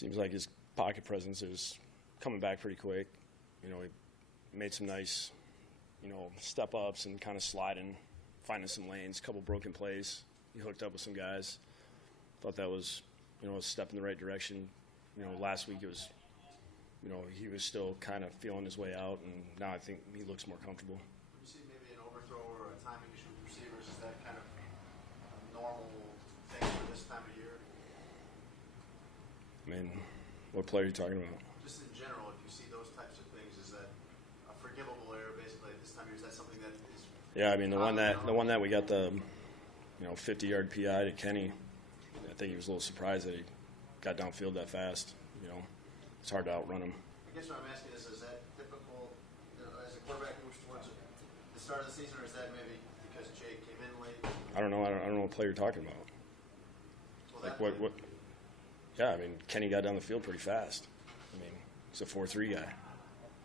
Seems like his pocket presence is coming back pretty quick. He made some nice, step-ups and kind of sliding, finding some lanes, a couple broken plays. He hooked up with some guys. Thought that was, a step in the right direction. Last week it was, he was still kind of feeling his way out, and now I think he looks more comfortable. Would you see maybe an overthrow or a timing issue with receivers? Is that kind of a normal thing for this time of year? I mean, what player are you talking about? Just in general, if you see those types of things, is that a forgivable error basically at this time of year? Is that something that is? Yeah, I mean the one that we got the 50-yard PI to Kenny, I think he was a little surprised that he got downfield that fast. It's hard to outrun him. I guess what I'm asking is that typical as a quarterback moves towards the start of the season, or is that maybe because Jay came in late? I don't know. I don't know what player you're talking about. Well, what? Yeah, I mean Kenny got down the field pretty fast. I mean he's a 4.3 guy,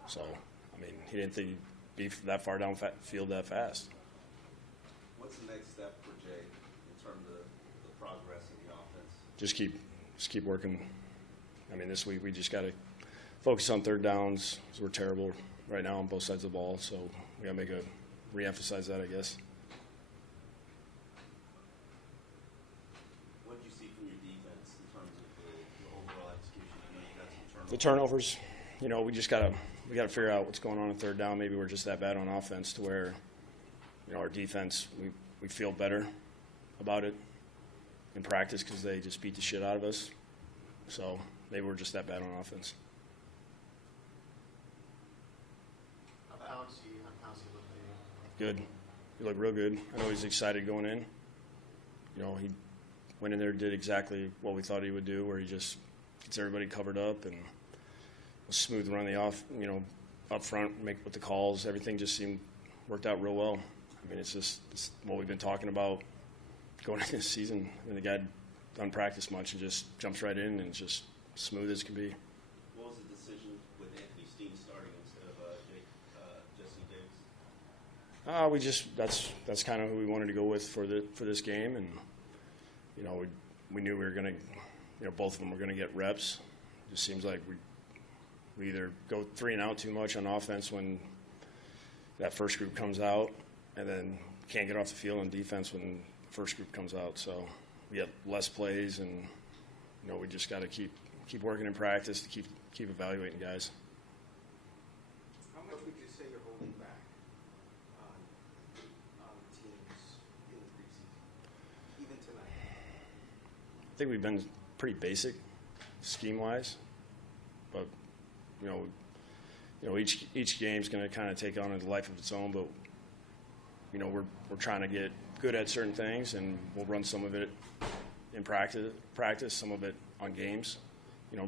so I mean he didn't think he'd be that far down field that fast. What's the next step for Jay in terms of the progress in the offense? Just keep working. I mean, this week we just got to focus on third downs because we're terrible right now on both sides of the ball. So we got to re-emphasize that, I guess. What did you see from your defense in terms of the overall execution? I know you got some turnovers. The turnovers, we just we got to figure out what's going on third down. Maybe we're just that bad on offense to where, our defense we feel better about it in practice because they just beat the shit out of us. So maybe we're just that bad on offense. How bouncy look Good. He looked real good. I know he's excited going in. He went in there, did exactly what we thought he would do, where he just gets everybody covered up and was smooth running up front, make with the calls. Everything just worked out real well. I mean, it's what we've been talking about going into this season. I mean, the guy doesn't practice much and just jumps right in and just smooth as can be. What was the decision with Anthony Steen starting instead of Jesse Davis? That's kind of who we wanted to go with for this game, and we knew we were going to, both of them were going to get reps. It just seems like we either go 3 and out too much on offense when that first group comes out, and then can't get off the field on defense when the first group comes out. So we get less plays, and we just got to keep working in practice to keep evaluating guys. How much would you say you're holding back on teams in the preseason, even tonight? I think we've been pretty basic scheme-wise, but each game's going to kind of take on a life of its own. But we're trying to get good at certain things, and we'll run some of it in practice, some of it on games.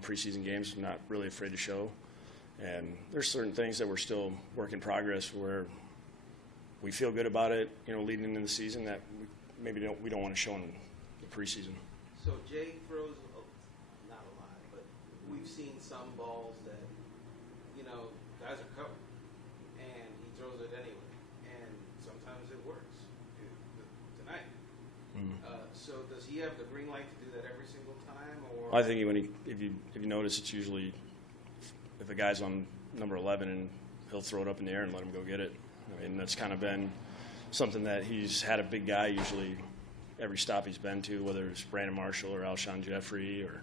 Preseason games, I'm not really afraid to show. And there's certain things that we're still work in progress where we feel good about it, leading into the season that we don't want to show in the preseason. So Jay throws not a lot, but we've seen some balls that guys are covered, and he throws it anyway, and sometimes it works. Tonight. So does he have the green light to do that every single time, or? I think if you notice, it's usually if a guy's on number 11, and he'll throw it up in the air and let him go get it. I mean, that's kind of been something that he's had a big guy usually every stop he's been to, whether it's Brandon Marshall or Alshon Jeffrey or,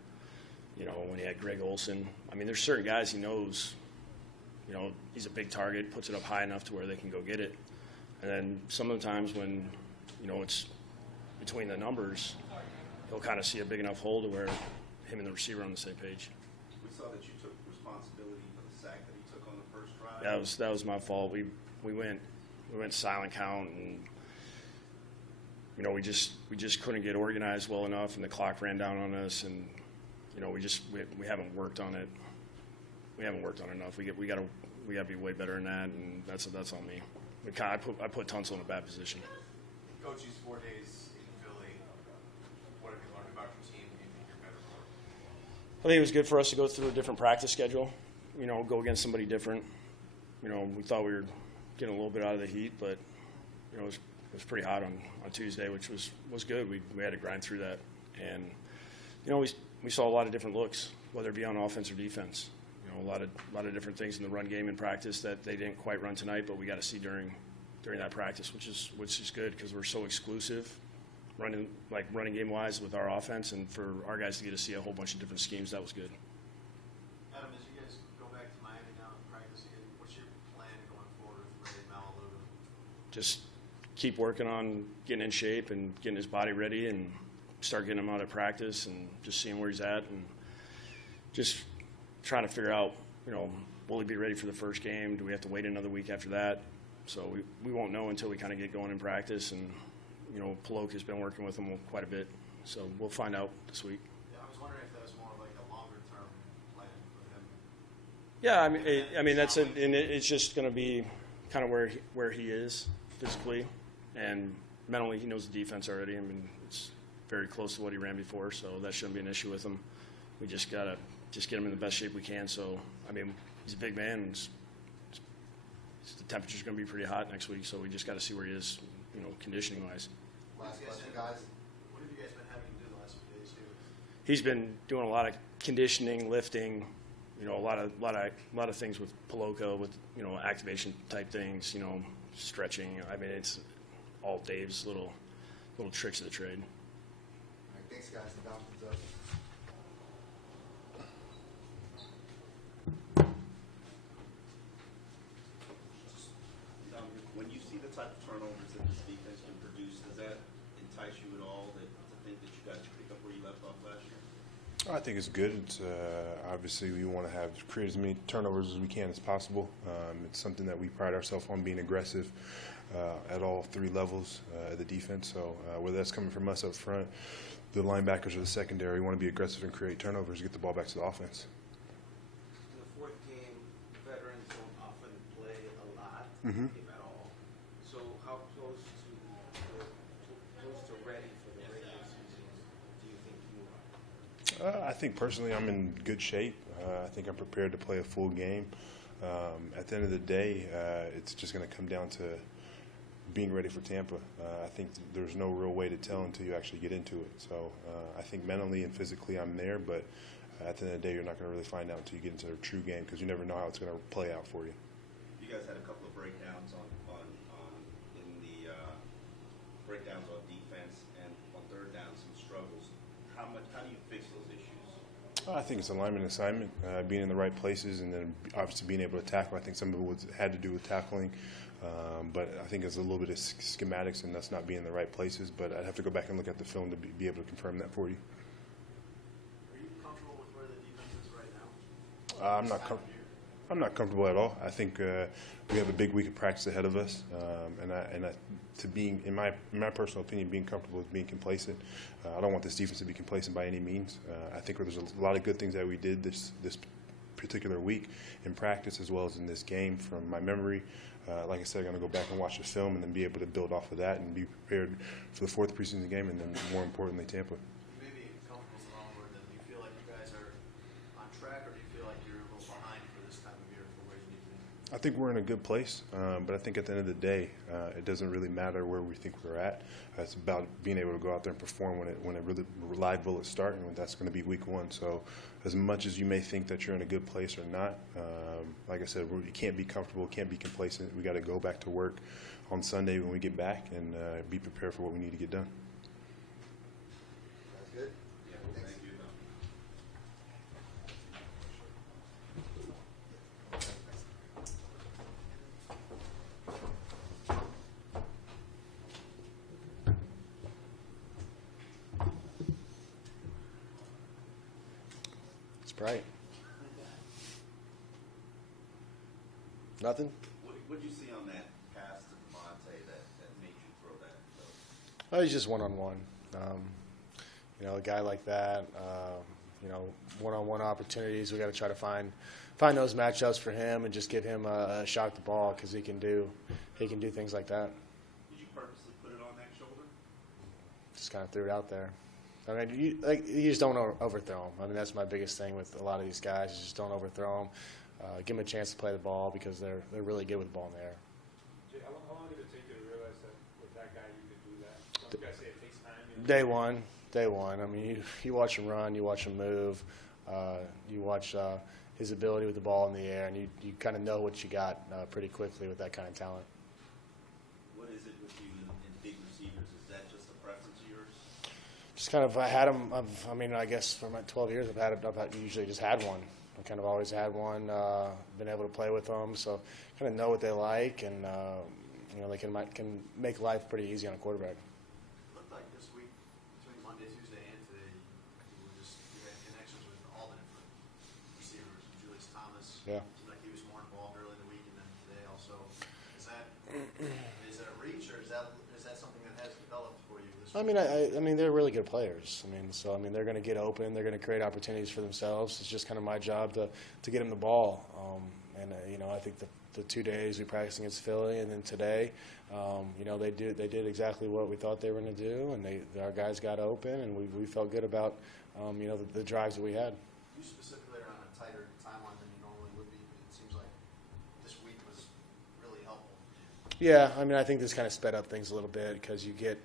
when he had Greg Olson. I mean, there's certain guys he knows, he's a big target, puts it up high enough to where they can go get it. And then some of the times when, it's between the numbers, he'll kind of see a big enough hole to where him and the receiver are on the same page. We saw that you took responsibility for the sack that he took on the first drive. That was my fault. We went silent count, and we just couldn't get organized well enough, and the clock ran down on us, and we haven't worked on it. We haven't worked on it enough. We got to be way better than that, and that's on me. I put Tunsil in a bad position. Coach, these 4 days in Philly, what have you learned about your team? Do you think you're better for it? I think it was good for us to go through a different practice schedule, go against somebody different. We thought we were getting a little bit out of the heat, but it was pretty hot on Tuesday, which was good. We had to grind through that, and we saw a lot of different looks. whether it be on offense or defense. You know, a lot of different things in the run game in practice that they didn't quite run tonight, but we got to see during that practice, which is good because we're so exclusive, running game wise with our offense, and for our guys to get to see a whole bunch of different schemes, that was good. Adam, as you guys go back to Miami now and practice again, what's your plan going forward with Ray Malibu? Just keep working on getting in shape and getting his body ready, and start getting him out at practice and just seeing where he's at, and just trying to figure out, you know, will he be ready for the first game? Do we have to wait another week after that? So we won't know until we kind of get going in practice, and you know, Pollock has been working with him quite a bit, so we'll find out this week. Yeah, I was wondering if that was more of like a longer term plan for him. Yeah, I mean that's it, and it's just going to be kind of where he is physically and mentally. He knows the defense already. I mean, it's very close to what he ran before, so that shouldn't be an issue with him. We just gotta get him in the best shape we can. So I mean, he's a big man, and the temperature's going to be pretty hot next week, so we just got to see where he is, you know, conditioning wise. Last question, guys. What have you guys been having to do the last few days here? He's been doing a lot of conditioning, lifting, you know, a lot of things with Pollock, with, you know, activation type things, you know, stretching. I mean, it's all Dave's little tricks of the trade. All right, thanks, guys. The Dolphins up. When you see the type of turnovers that this defense can produce, does that entice you at all to think that you guys can pick up where you left off last year? I think it's good. It's, obviously, we want to create as many turnovers as we can as possible. It's something that we pride ourselves on, being aggressive at all three levels of the defense. So whether that's coming from us up front, the linebackers, or the secondary, we want to be aggressive and create turnovers to get the ball back to the offense. In the fourth game, veterans don't often play a lot, Mhm. if at all. So how close to ready for the regular season do you think you are? I think personally I'm in good shape. I think I'm prepared to play a full game. At the end of the day, it's just going to come down to being ready for Tampa. I think there's no real way to tell until you actually get into it. So I think mentally and physically I'm there, but at the end of the day, you're not going to really find out until you get into a true game, because you never know how it's going to play out for you. You guys had a couple of breakdowns breakdowns on defense, and on third down some struggles. How do you fix those issues? I think it's alignment assignment, being in the right places, and then obviously being able to tackle. I think some of it had to do with tackling, but I think it's a little bit of schematics, and that's not being in the right places. But I'd have to go back and look at the film to be able to confirm that for you. Are you comfortable with where the defense is right now? I'm not comfortable at all. I think we have a big week of practice ahead of us, in my personal opinion, being comfortable with being complacent. I don't want this defense to be complacent by any means. I think there's a lot of good things that we did this particular week in practice, as well as in this game from my memory. Like I said, I'm going to go back and watch the film and then be able to build off of that and be prepared for the fourth preseason game, and then more importantly, Tampa. Maybe comfortable is the wrong word. Then do you feel like you guys are on track, or do you feel like you're a little behind for this time of year for where you need to be? I think we're in a good place, but I think at the end of the day, it doesn't really matter where we think we're at. It's about being able to go out there and perform when it really live bullets start, and that's going to be week one. So as much as you may think that you're in a good place or not, like I said, you can't be comfortable, can't be complacent. We got to go back to work on Sunday when we get back and be prepared for what we need to get done. That's good. Yeah, thank you. It's bright. Nothing? What did you see on that pass to Devontae that made you throw that? Oh, he's just one-on-one. You know, a guy like that, you know, one-on-one opportunities, we got to try to find those matchups for him and just give him a shot at the ball, because he can do things like that. Did you purposely put it on that shoulder? Just kind of threw it out there. I mean, you just don't overthrow him. I mean, that's my biggest thing with a lot of these guys, is just don't overthrow them. Give them a chance to play the ball, because they're really good with the ball in the air. Jay, how long did it take you to realize that with that guy you could do that? Some guys say it takes time. You know? Day one. I mean, you watch him run, you watch him move. You watch his ability with the ball in the air, and you kind of know what you got pretty quickly with that kind of talent. What is it with you in big receivers? Is that just a preference of yours? Just kind of, I had him. I mean, I guess for my 12 years, I've usually just had one. I kind of always had one. Been able to play with them, so kind of know what they like, and they can make life pretty easy on a quarterback. It looked like this week, between Monday, Tuesday, and today, you had connections with all the different receivers. Julius Thomas, Yeah. seemed like he was more involved early in the week, and then today also. Is that a reach, or is that something that has developed for you this week? I mean, they're really good players. They're going to get open. They're going to create opportunities for themselves. It's just kind of my job to get them the ball. I think the 2 days we practiced against Philly, and then today, they did exactly what we thought they were going to do, and our guys got open, and we felt good about the drives that we had. You specifically are on a tighter timeline than you normally would be. It seems like this week was really helpful. Yeah, I think this kind of sped up things a little bit because you get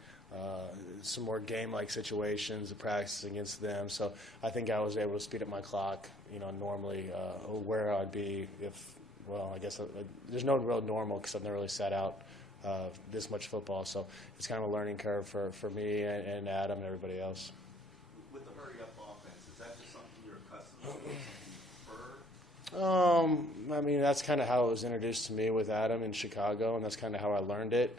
some more game-like situations to practice against them. So I think I was able to speed up my clock, normally where I'd be I guess there's no real normal because I've never really sat out this much football. So it's kind of a learning curve for me and Adam and everybody else. With the hurry-up offense, is that just something you're accustomed to, something you prefer? That's kind of how it was introduced to me with Adam in Chicago, and that's kind of how I learned it.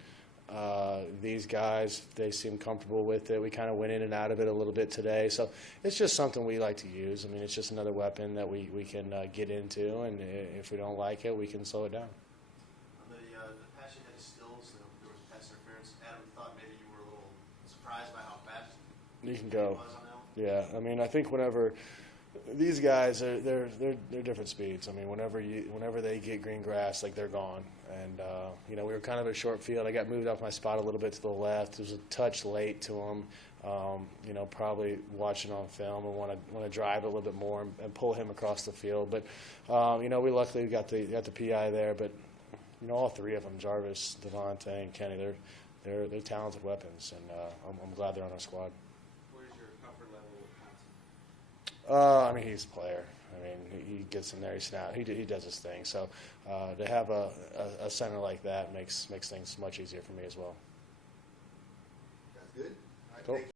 These guys, they seem comfortable with it. We kind of went in and out of it a little bit today. So it's just something we like to use. It's just another weapon that we can get into, and if we don't like it, we can slow it down. On the pass you had to Stills, there was pass interference. Adam thought maybe you were a little surprised by how fast You can he go. was on that one. Yeah, I think whenever these guys they're different speeds. Whenever they get green grass, they're gone. And we were kind of a short field. I got moved off my spot a little bit to the left. There was a touch late to him. Probably watching on film and want to drive a little bit more and pull him across the field. But we luckily got the PI there. But all three of them, Jarvis, Devontae, and Kenny, they're talented weapons, and I'm glad they're on our squad. Where's your comfort level with Thompson? He's a player. He gets in there, he does his thing. So to have a center like that makes things much easier for me as well. That's good. All right, Cool. thank you.